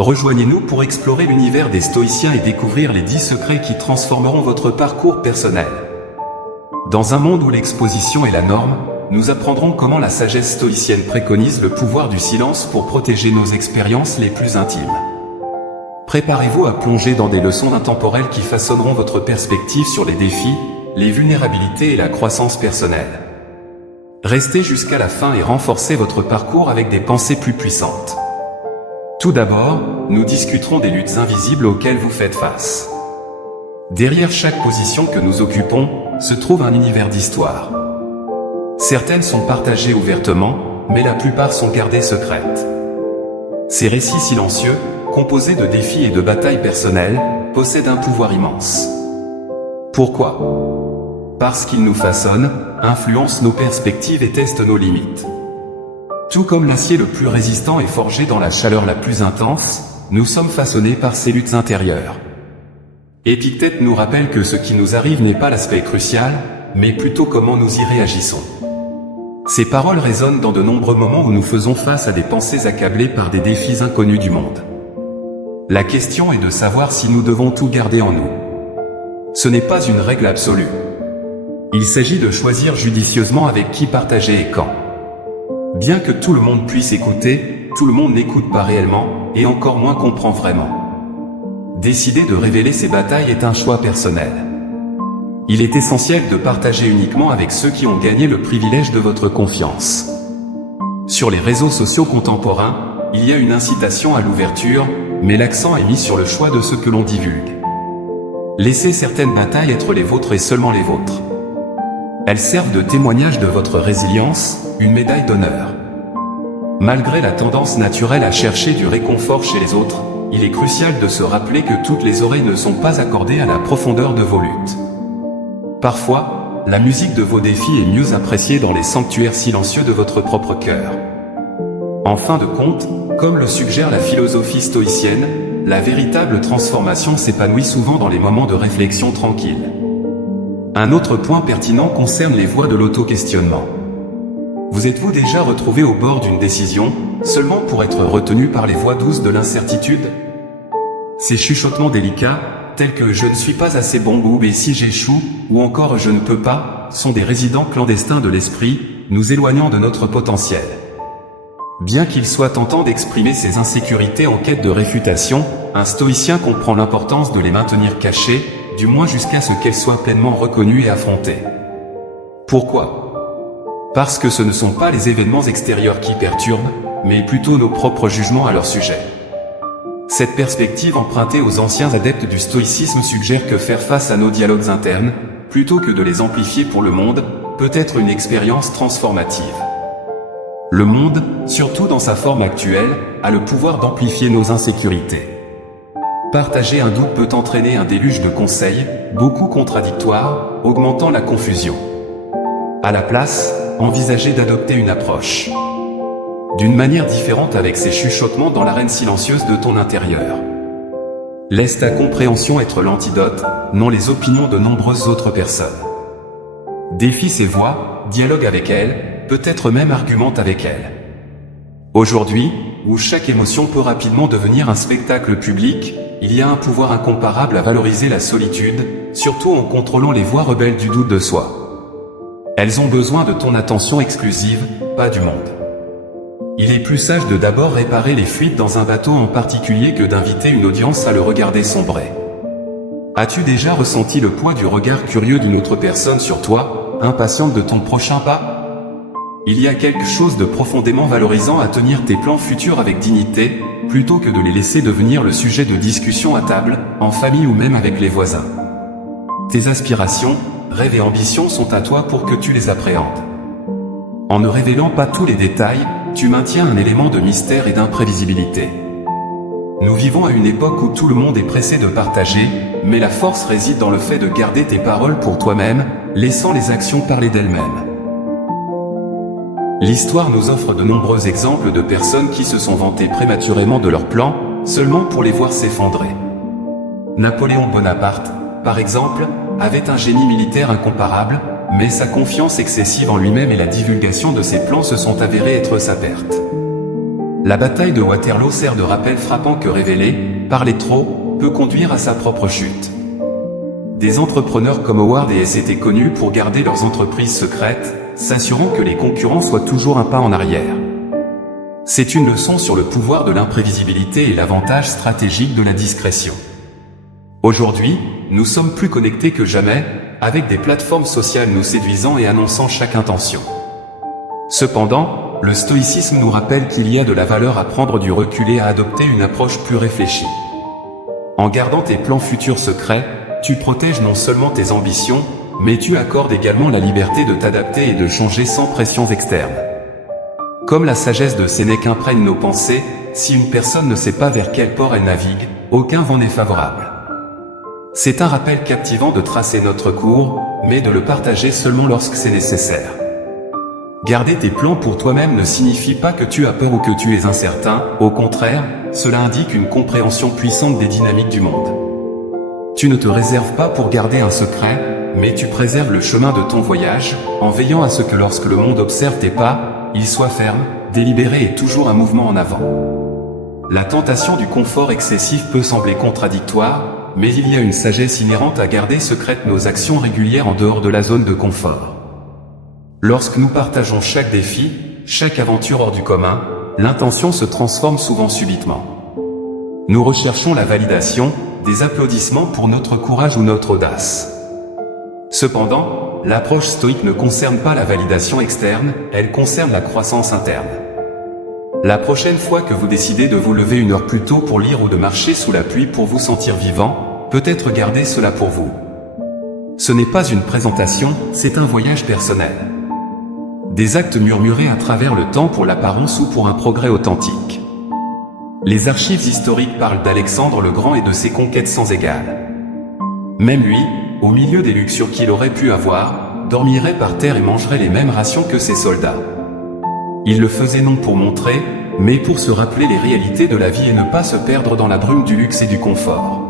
Rejoignez-nous pour explorer l'univers des stoïciens et découvrir les 10 secrets qui transformeront votre parcours personnel. Dans un monde où l'exposition est la norme, nous apprendrons comment la sagesse stoïcienne préconise le pouvoir du silence pour protéger nos expériences les plus intimes. Préparez-vous à plonger dans des leçons intemporelles qui façonneront votre perspective sur les défis, les vulnérabilités et la croissance personnelle. Restez jusqu'à la fin et renforcez votre parcours avec des pensées plus puissantes. Tout d'abord, nous discuterons des luttes invisibles auxquelles vous faites face. Derrière chaque position que nous occupons, se trouve un univers d'histoire. Certaines sont partagées ouvertement, mais la plupart sont gardées secrètes. Ces récits silencieux, composés de défis et de batailles personnelles, possèdent un pouvoir immense. Pourquoi? Parce qu'ils nous façonnent, influencent nos perspectives et testent nos limites. Tout comme l'acier le plus résistant est forgé dans la chaleur la plus intense, nous sommes façonnés par ces luttes intérieures. Épictète nous rappelle que ce qui nous arrive n'est pas l'aspect crucial, mais plutôt comment nous y réagissons. Ces paroles résonnent dans de nombreux moments où nous faisons face à des pensées accablées par des défis inconnus du monde. La question est de savoir si nous devons tout garder en nous. Ce n'est pas une règle absolue. Il s'agit de choisir judicieusement avec qui partager et quand. Bien que tout le monde puisse écouter, tout le monde n'écoute pas réellement, et encore moins comprend vraiment. Décider de révéler ses batailles est un choix personnel. Il est essentiel de partager uniquement avec ceux qui ont gagné le privilège de votre confiance. Sur les réseaux sociaux contemporains, il y a une incitation à l'ouverture, mais l'accent est mis sur le choix de ce que l'on divulgue. Laissez certaines batailles être les vôtres et seulement les vôtres. Elles servent de témoignage de votre résilience, une médaille d'honneur. Malgré la tendance naturelle à chercher du réconfort chez les autres, il est crucial de se rappeler que toutes les oreilles ne sont pas accordées à la profondeur de vos luttes. Parfois, la musique de vos défis est mieux appréciée dans les sanctuaires silencieux de votre propre cœur. En fin de compte, comme le suggère la philosophie stoïcienne, la véritable transformation s'épanouit souvent dans les moments de réflexion tranquille. Un autre point pertinent concerne les voies de l'auto-questionnement. Vous êtes-vous déjà retrouvé au bord d'une décision, seulement pour être retenu par les voix douces de l'incertitude? Ces chuchotements délicats, tels que « je ne suis pas assez bon » ou « et si j'échoue » ou encore « je ne peux pas », sont des résidents clandestins de l'esprit, nous éloignant de notre potentiel. Bien qu'il soit tentant d'exprimer ses insécurités en quête de réfutation, un stoïcien comprend l'importance de les maintenir cachées, du moins jusqu'à ce qu'elles soient pleinement reconnues et affrontées. Pourquoi? Parce que ce ne sont pas les événements extérieurs qui perturbent, mais plutôt nos propres jugements à leur sujet. Cette perspective empruntée aux anciens adeptes du stoïcisme suggère que faire face à nos dialogues internes, plutôt que de les amplifier pour le monde, peut être une expérience transformative. Le monde, surtout dans sa forme actuelle, a le pouvoir d'amplifier nos insécurités. Partager un doute peut entraîner un déluge de conseils, beaucoup contradictoires, augmentant la confusion. À la place, envisagez d'adopter une approche d'une manière différente avec ces chuchotements dans l'arène silencieuse de ton intérieur. Laisse ta compréhension être l'antidote, non les opinions de nombreuses autres personnes. Défie ces voix, dialogue avec elles, peut-être même argumente avec elles. Aujourd'hui, où chaque émotion peut rapidement devenir un spectacle public, il y a un pouvoir incomparable à valoriser la solitude, surtout en contrôlant les voix rebelles du doute de soi. Elles ont besoin de ton attention exclusive, pas du monde. Il est plus sage de d'abord réparer les fuites dans un bateau en particulier que d'inviter une audience à le regarder sombrer. As-tu déjà ressenti le poids du regard curieux d'une autre personne sur toi, impatiente de ton prochain pas? Il y a quelque chose de profondément valorisant à tenir tes plans futurs avec dignité, plutôt que de les laisser devenir le sujet de discussion à table, en famille ou même avec les voisins. Tes aspirations, rêves et ambitions sont à toi pour que tu les appréhendes. En ne révélant pas tous les détails, tu maintiens un élément de mystère et d'imprévisibilité. Nous vivons à une époque où tout le monde est pressé de partager, mais la force réside dans le fait de garder tes paroles pour toi-même, laissant les actions parler d'elles-mêmes. L'histoire nous offre de nombreux exemples de personnes qui se sont vantées prématurément de leurs plans, seulement pour les voir s'effondrer. Napoléon Bonaparte, par exemple, avait un génie militaire incomparable, mais sa confiance excessive en lui-même et la divulgation de ses plans se sont avérées être sa perte. La bataille de Waterloo sert de rappel frappant que révéler, parler trop, peut conduire à sa propre chute. Des entrepreneurs comme Howard et Hess étaient connus pour garder leurs entreprises secrètes, s'assurant que les concurrents soient toujours un pas en arrière. C'est une leçon sur le pouvoir de l'imprévisibilité et l'avantage stratégique de la discrétion. Aujourd'hui, nous sommes plus connectés que jamais, avec des plateformes sociales nous séduisant et annonçant chaque intention. Cependant, le stoïcisme nous rappelle qu'il y a de la valeur à prendre du recul et à adopter une approche plus réfléchie. En gardant tes plans futurs secrets, tu protèges non seulement tes ambitions, mais tu accordes également la liberté de t'adapter et de changer sans pressions externes. Comme la sagesse de Sénèque imprègne nos pensées, si une personne ne sait pas vers quel port elle navigue, aucun vent n'est favorable. C'est un rappel captivant de tracer notre cours, mais de le partager seulement lorsque c'est nécessaire. Garder tes plans pour toi-même ne signifie pas que tu as peur ou que tu es incertain, au contraire, cela indique une compréhension puissante des dynamiques du monde. Tu ne te réserves pas pour garder un secret, mais tu préserves le chemin de ton voyage, en veillant à ce que lorsque le monde observe tes pas, il soit ferme, délibéré et toujours un mouvement en avant. La tentation du confort excessif peut sembler contradictoire, mais il y a une sagesse inhérente à garder secrètes nos actions régulières en dehors de la zone de confort. Lorsque nous partageons chaque défi, chaque aventure hors du commun, l'intention se transforme souvent subitement. Nous recherchons la validation, des applaudissements pour notre courage ou notre audace. Cependant, l'approche stoïque ne concerne pas la validation externe, elle concerne la croissance interne. La prochaine fois que vous décidez de vous lever une heure plus tôt pour lire ou de marcher sous la pluie pour vous sentir vivant, peut-être gardez cela pour vous. Ce n'est pas une présentation, c'est un voyage personnel. Des actes murmurés à travers le temps pour l'apparence ou pour un progrès authentique. Les archives historiques parlent d'Alexandre le Grand et de ses conquêtes sans égales. Même lui, au milieu des luxures qu'il aurait pu avoir, dormirait par terre et mangerait les mêmes rations que ses soldats. Il le faisait non pour montrer, mais pour se rappeler les réalités de la vie et ne pas se perdre dans la brume du luxe et du confort.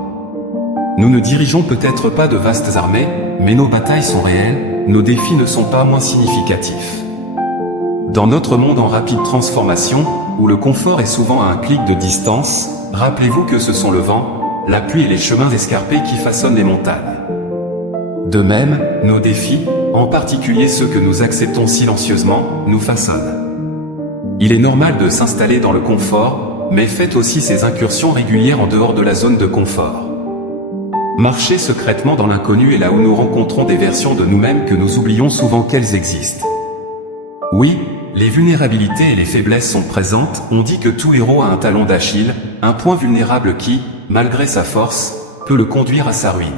Nous ne dirigeons peut-être pas de vastes armées, mais nos batailles sont réelles, nos défis ne sont pas moins significatifs. Dans notre monde en rapide transformation, où le confort est souvent à un clic de distance, rappelez-vous que ce sont le vent, la pluie et les chemins escarpés qui façonnent les montagnes. De même, nos défis, en particulier ceux que nous acceptons silencieusement, nous façonnent. Il est normal de s'installer dans le confort, mais faites aussi ces incursions régulières en dehors de la zone de confort. Marcher secrètement dans l'inconnu est là où nous rencontrons des versions de nous-mêmes que nous oublions souvent qu'elles existent. Oui, les vulnérabilités et les faiblesses sont présentes, on dit que tout héros a un talon d'Achille, un point vulnérable qui, malgré sa force, peut le conduire à sa ruine.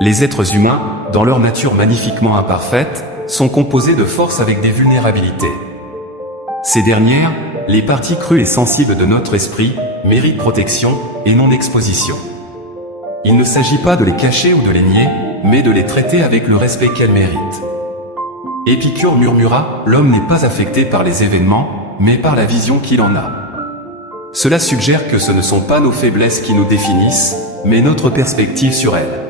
Les êtres humains, dans leur nature magnifiquement imparfaite, sont composés de forces avec des vulnérabilités. Ces dernières, les parties crues et sensibles de notre esprit, méritent protection, et non exposition. Il ne s'agit pas de les cacher ou de les nier, mais de les traiter avec le respect qu'elles méritent. Épicure murmura, l'homme n'est pas affecté par les événements, mais par la vision qu'il en a. Cela suggère que ce ne sont pas nos faiblesses qui nous définissent, mais notre perspective sur elles.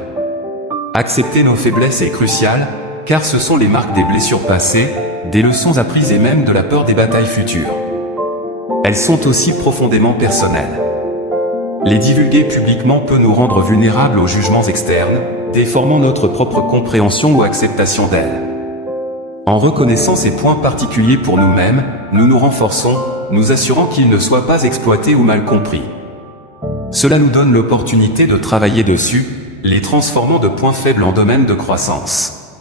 Accepter nos faiblesses est crucial, car ce sont les marques des blessures passées, des leçons apprises et même de la peur des batailles futures. Elles sont aussi profondément personnelles. Les divulguer publiquement peut nous rendre vulnérables aux jugements externes, déformant notre propre compréhension ou acceptation d'elles. En reconnaissant ces points particuliers pour nous-mêmes, nous nous renforçons, nous assurant qu'ils ne soient pas exploités ou mal compris. Cela nous donne l'opportunité de travailler dessus, les transformant de points faibles en domaines de croissance.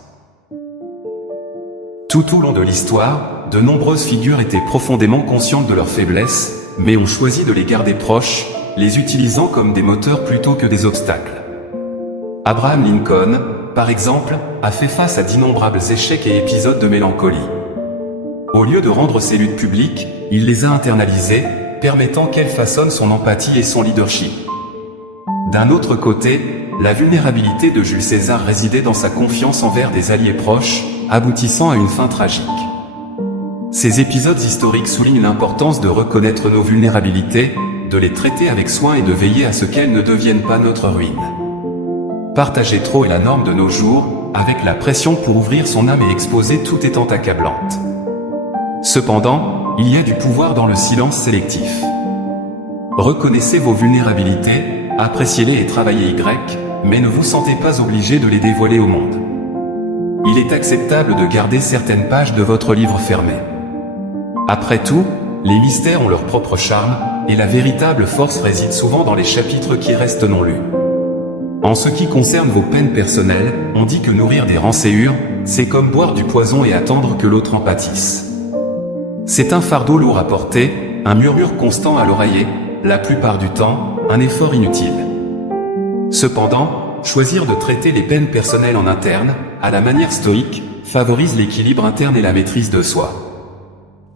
Tout au long de l'histoire, de nombreuses figures étaient profondément conscientes de leurs faiblesses, mais ont choisi de les garder proches, les utilisant comme des moteurs plutôt que des obstacles. Abraham Lincoln, par exemple, a fait face à d'innombrables échecs et épisodes de mélancolie. Au lieu de rendre ses luttes publiques, il les a internalisées, permettant qu'elles façonnent son empathie et son leadership. D'un autre côté, la vulnérabilité de Jules César résidait dans sa confiance envers des alliés proches, aboutissant à une fin tragique. Ces épisodes historiques soulignent l'importance de reconnaître nos vulnérabilités, de les traiter avec soin et de veiller à ce qu'elles ne deviennent pas notre ruine. Partager trop est la norme de nos jours, avec la pression pour ouvrir son âme et exposer tout étant accablante. Cependant, il y a du pouvoir dans le silence sélectif. Reconnaissez vos vulnérabilités, appréciez-les et travaillez mais ne vous sentez pas obligé de les dévoiler au monde. Il est acceptable de garder certaines pages de votre livre fermées. Après tout, les mystères ont leur propre charme, et la véritable force réside souvent dans les chapitres qui restent non lus. En ce qui concerne vos peines personnelles, on dit que nourrir des rançéures, c'est comme boire du poison et attendre que l'autre en pâtisse. C'est un fardeau lourd à porter, un murmure constant à l'oreiller, la plupart du temps, un effort inutile. Cependant, choisir de traiter les peines personnelles en interne, à la manière stoïque, favorise l'équilibre interne et la maîtrise de soi.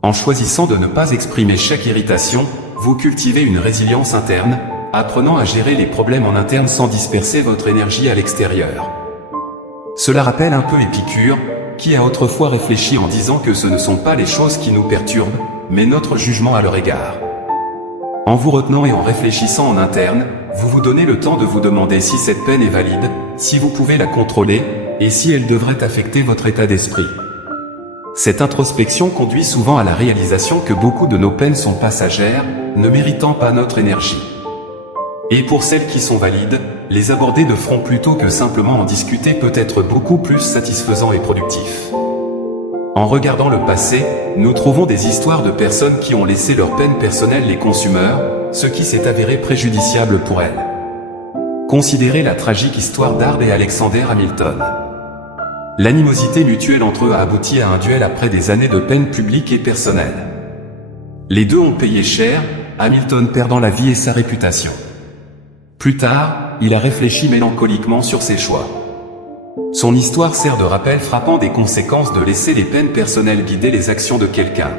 En choisissant de ne pas exprimer chaque irritation, vous cultivez une résilience interne, apprenant à gérer les problèmes en interne sans disperser votre énergie à l'extérieur. Cela rappelle un peu Épicure, qui a autrefois réfléchi en disant que ce ne sont pas les choses qui nous perturbent, mais notre jugement à leur égard. En vous retenant et en réfléchissant en interne, vous vous donnez le temps de vous demander si cette peine est valide, si vous pouvez la contrôler, et si elle devrait affecter votre état d'esprit. Cette introspection conduit souvent à la réalisation que beaucoup de nos peines sont passagères, ne méritant pas notre énergie. Et pour celles qui sont valides, les aborder de front plutôt que simplement en discuter peut être beaucoup plus satisfaisant et productif. En regardant le passé, nous trouvons des histoires de personnes qui ont laissé leurs peines personnelles les consumeurs, ce qui s'est avéré préjudiciable pour elles. Considérez la tragique histoire d'Ard et Alexander Hamilton. L'animosité mutuelle entre eux a abouti à un duel après des années de peine publique et personnelle. Les deux ont payé cher, Hamilton perdant la vie et sa réputation. Plus tard, il a réfléchi mélancoliquement sur ses choix. Son histoire sert de rappel frappant des conséquences de laisser les peines personnelles guider les actions de quelqu'un.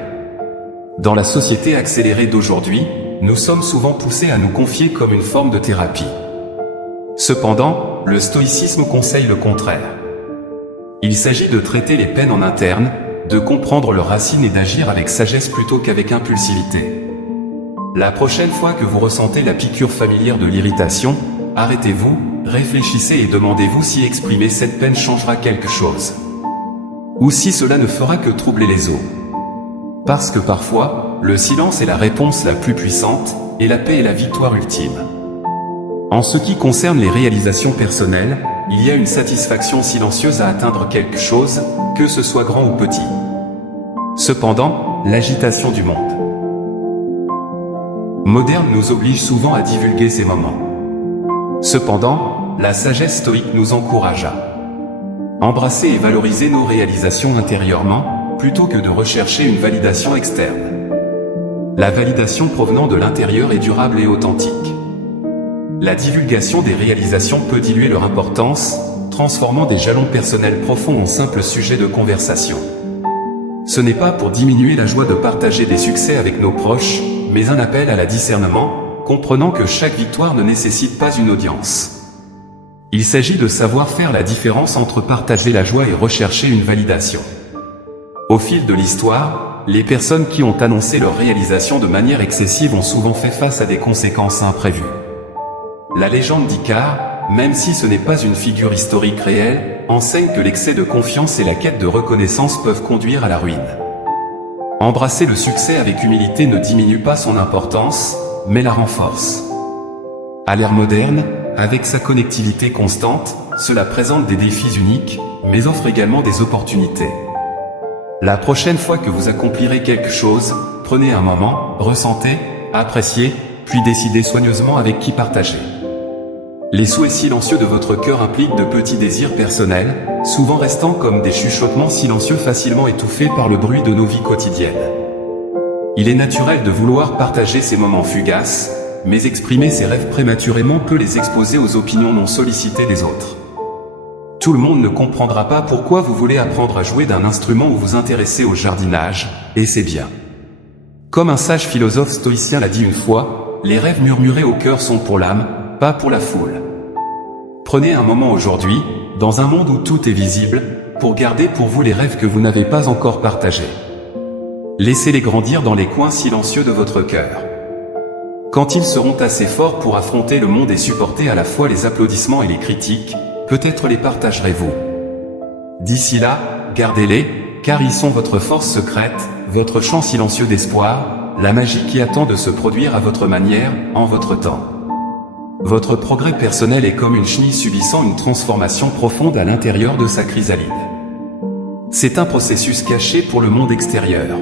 Dans la société accélérée d'aujourd'hui, nous sommes souvent poussés à nous confier comme une forme de thérapie. Cependant, le stoïcisme conseille le contraire. Il s'agit de traiter les peines en interne, de comprendre leurs racines et d'agir avec sagesse plutôt qu'avec impulsivité. La prochaine fois que vous ressentez la piqûre familière de l'irritation, arrêtez-vous, réfléchissez et demandez-vous si exprimer cette peine changera quelque chose. Ou si cela ne fera que troubler les eaux. Parce que parfois, le silence est la réponse la plus puissante, et la paix est la victoire ultime. En ce qui concerne les réalisations personnelles, il y a une satisfaction silencieuse à atteindre quelque chose, que ce soit grand ou petit. Cependant, l'agitation du monde moderne nous oblige souvent à divulguer ces moments. Cependant, la sagesse stoïque nous encourage à embrasser et valoriser nos réalisations intérieurement, plutôt que de rechercher une validation externe. La validation provenant de l'intérieur est durable et authentique. La divulgation des réalisations peut diluer leur importance, transformant des jalons personnels profonds en simples sujets de conversation. Ce n'est pas pour diminuer la joie de partager des succès avec nos proches, mais un appel à la discernement, comprenant que chaque victoire ne nécessite pas une audience. Il s'agit de savoir faire la différence entre partager la joie et rechercher une validation. Au fil de l'histoire, les personnes qui ont annoncé leur réalisation de manière excessive ont souvent fait face à des conséquences imprévues. La légende d'Icare, même si ce n'est pas une figure historique réelle, enseigne que l'excès de confiance et la quête de reconnaissance peuvent conduire à la ruine. Embrasser le succès avec humilité ne diminue pas son importance, mais la renforce. À l'ère moderne, avec sa connectivité constante, cela présente des défis uniques, mais offre également des opportunités. La prochaine fois que vous accomplirez quelque chose, prenez un moment, ressentez, appréciez, puis décidez soigneusement avec qui partager. Les souhaits silencieux de votre cœur impliquent de petits désirs personnels, souvent restant comme des chuchotements silencieux facilement étouffés par le bruit de nos vies quotidiennes. Il est naturel de vouloir partager ces moments fugaces, mais exprimer ses rêves prématurément peut les exposer aux opinions non sollicitées des autres. Tout le monde ne comprendra pas pourquoi vous voulez apprendre à jouer d'un instrument ou vous intéresser au jardinage, et c'est bien. Comme un sage philosophe stoïcien l'a dit une fois, les rêves murmurés au cœur sont pour l'âme, pas pour la foule. Prenez un moment aujourd'hui, dans un monde où tout est visible, pour garder pour vous les rêves que vous n'avez pas encore partagés. Laissez-les grandir dans les coins silencieux de votre cœur. Quand ils seront assez forts pour affronter le monde et supporter à la fois les applaudissements et les critiques, peut-être les partagerez-vous. D'ici là, gardez-les, car ils sont votre force secrète, votre champ silencieux d'espoir, la magie qui attend de se produire à votre manière, en votre temps. Votre progrès personnel est comme une chenille subissant une transformation profonde à l'intérieur de sa chrysalide. C'est un processus caché pour le monde extérieur.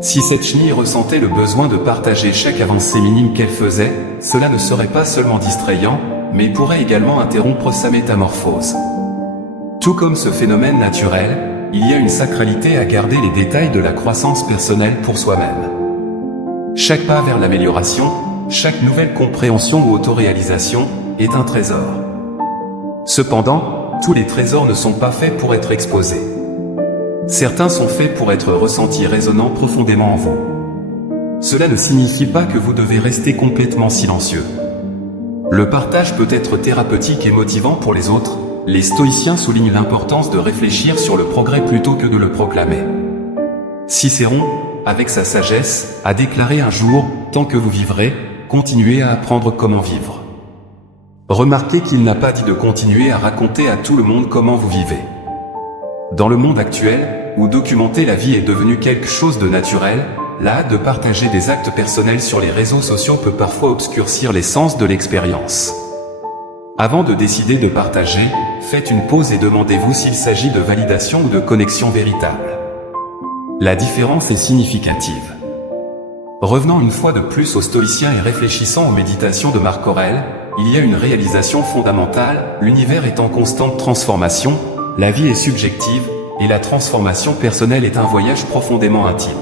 Si cette chenille ressentait le besoin de partager chaque avancée minime qu'elle faisait, cela ne serait pas seulement distrayant, mais pourrait également interrompre sa métamorphose. Tout comme ce phénomène naturel, il y a une sacralité à garder les détails de la croissance personnelle pour soi-même. Chaque pas vers l'amélioration, chaque nouvelle compréhension ou autoréalisation, est un trésor. Cependant, tous les trésors ne sont pas faits pour être exposés. Certains sont faits pour être ressentis résonnant profondément en vous. Cela ne signifie pas que vous devez rester complètement silencieux. Le partage peut être thérapeutique et motivant pour les autres. Les stoïciens soulignent l'importance de réfléchir sur le progrès plutôt que de le proclamer. Cicéron, avec sa sagesse, a déclaré un jour, « Tant que vous vivrez, continuez à apprendre comment vivre. » Remarquez qu'il n'a pas dit de continuer à raconter à tout le monde comment vous vivez. Dans le monde actuel, où documenter la vie est devenu quelque chose de naturel, la hâte de partager des actes personnels sur les réseaux sociaux peut parfois obscurcir l'essence de l'expérience. Avant de décider de partager, faites une pause et demandez-vous s'il s'agit de validation ou de connexion véritable. La différence est significative. Revenant une fois de plus aux stoïciens et réfléchissant aux méditations de Marc Aurèle, il y a une réalisation fondamentale, l'univers est en constante transformation, la vie est subjective, et la transformation personnelle est un voyage profondément intime.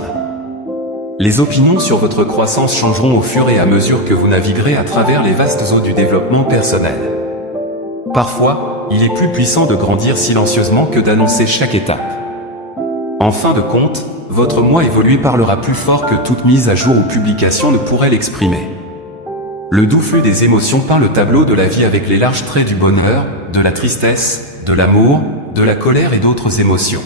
Les opinions sur votre croissance changeront au fur et à mesure que vous naviguerez à travers les vastes eaux du développement personnel. Parfois, il est plus puissant de grandir silencieusement que d'annoncer chaque étape. En fin de compte, votre moi évolué parlera plus fort que toute mise à jour ou publication ne pourrait l'exprimer. Le doux flux des émotions peint le tableau de la vie avec les larges traits du bonheur, de la tristesse, de l'amour, de la colère et d'autres émotions.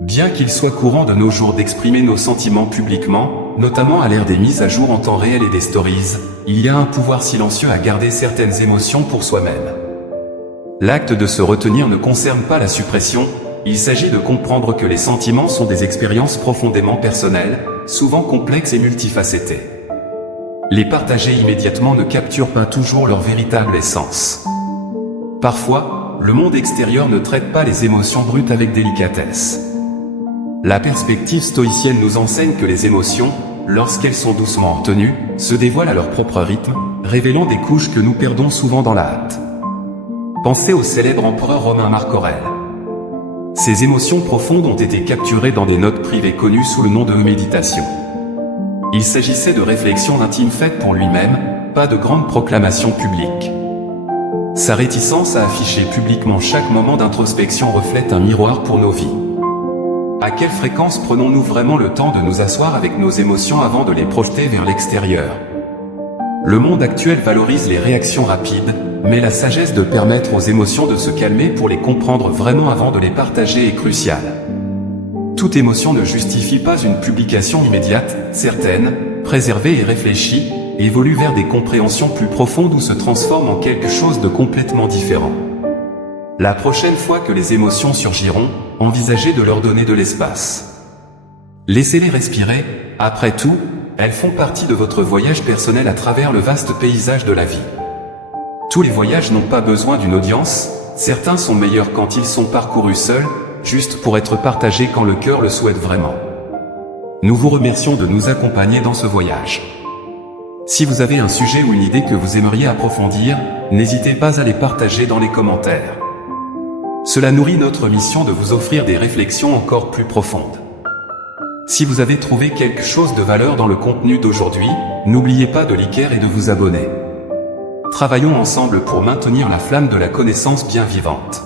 Bien qu'il soit courant de nos jours d'exprimer nos sentiments publiquement, notamment à l'ère des mises à jour en temps réel et des stories, il y a un pouvoir silencieux à garder certaines émotions pour soi-même. L'acte de se retenir ne concerne pas la suppression, il s'agit de comprendre que les sentiments sont des expériences profondément personnelles, souvent complexes et multifacétées. Les partager immédiatement ne capture pas toujours leur véritable essence. Parfois, le monde extérieur ne traite pas les émotions brutes avec délicatesse. La perspective stoïcienne nous enseigne que les émotions, lorsqu'elles sont doucement retenues, se dévoilent à leur propre rythme, révélant des couches que nous perdons souvent dans la hâte. Pensez au célèbre empereur romain Marc Aurèle. Ces émotions profondes ont été capturées dans des notes privées connues sous le nom de méditation. Il s'agissait de réflexions intimes faites pour lui-même, pas de grandes proclamations publiques. Sa réticence à afficher publiquement chaque moment d'introspection reflète un miroir pour nos vies. À quelle fréquence prenons-nous vraiment le temps de nous asseoir avec nos émotions avant de les projeter vers l'extérieur? Le monde actuel valorise les réactions rapides, mais la sagesse de permettre aux émotions de se calmer pour les comprendre vraiment avant de les partager est cruciale. Toute émotion ne justifie pas une publication immédiate, certaines, préservées et réfléchies, évoluent vers des compréhensions plus profondes ou se transforment en quelque chose de complètement différent. La prochaine fois que les émotions surgiront, envisagez de leur donner de l'espace. Laissez-les respirer, après tout, elles font partie de votre voyage personnel à travers le vaste paysage de la vie. Tous les voyages n'ont pas besoin d'une audience, certains sont meilleurs quand ils sont parcourus seuls, juste pour être partagés quand le cœur le souhaite vraiment. Nous vous remercions de nous accompagner dans ce voyage. Si vous avez un sujet ou une idée que vous aimeriez approfondir, n'hésitez pas à les partager dans les commentaires. Cela nourrit notre mission de vous offrir des réflexions encore plus profondes. Si vous avez trouvé quelque chose de valeur dans le contenu d'aujourd'hui, n'oubliez pas de liker et de vous abonner. Travaillons ensemble pour maintenir la flamme de la connaissance bien vivante.